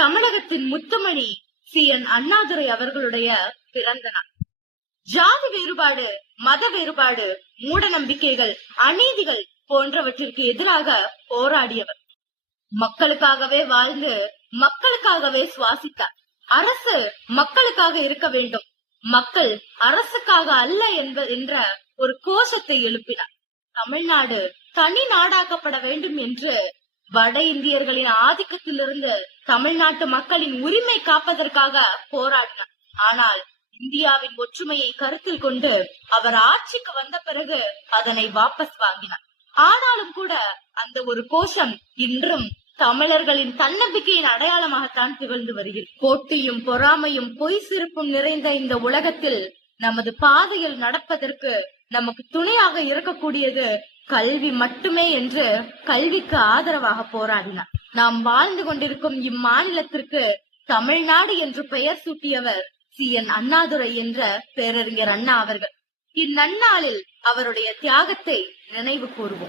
தமிழகத்தின் முத்துமணி சி.என். அண்ணாதுரை அவர்களுடைய பிறந்த நாள். ஜாதி வேறுபாடு, மத வேறுபாடு, மூட நம்பிக்கைகள், அநீதிகள் போன்றவற்றிற்கு எதிராக போராடியவர். மக்களுக்காகவே வாழ்ந்து மக்களுக்காகவே சுவாசித்தார். அரசு மக்களுக்காக இருக்க வேண்டும், மக்கள் அரசுக்காக அல்ல என்ற ஒரு கோஷத்தை எழுப்பினார். தமிழ்நாடு தனி நாடாக்கப்பட வேண்டும் என்று வட இந்தியர்களின் ஆதிக்கத்திலிருந்து தமிழ்நாட்டு மக்களின் உரிமை காப்பதற்காக போராடினார். ஆனால் இந்தியாவின் ஒற்றுமையை கருத்தில் கொண்டு அவர் ஆட்சிக்கு வந்த பிறகு அதனை வாபஸ் வாங்கினார். ஆனாலும் கூட அந்த ஒரு கோஷம் இன்றும் தமிழர்களின் தன்னம்பிக்கையின் அடையாளமாகத்தான் திகழ்ந்து வருகிறது. போட்டியும் பொறாமையும் பொய் சிரிப்பும் நிறைந்த இந்த உலகத்தில் நமது பாதையில் நடப்பதற்கு நமக்கு துணையாக இருக்கக்கூடியது கல்வி மட்டுமே என்று கல்விக்கு ஆதரவாக போராடினார். நாம் வாழ்ந்து கொண்டிருக்கும் இம்மாநிலத்திற்கு தமிழ்நாடு என்று பெயர் சூட்டியவர் சி.என். அண்ணாதுரை என்ற பேரறிஞர் அண்ணா அவர்கள். இந்நன்னாளில் அவருடைய தியாகத்தை நினைவு கூறுவோம்.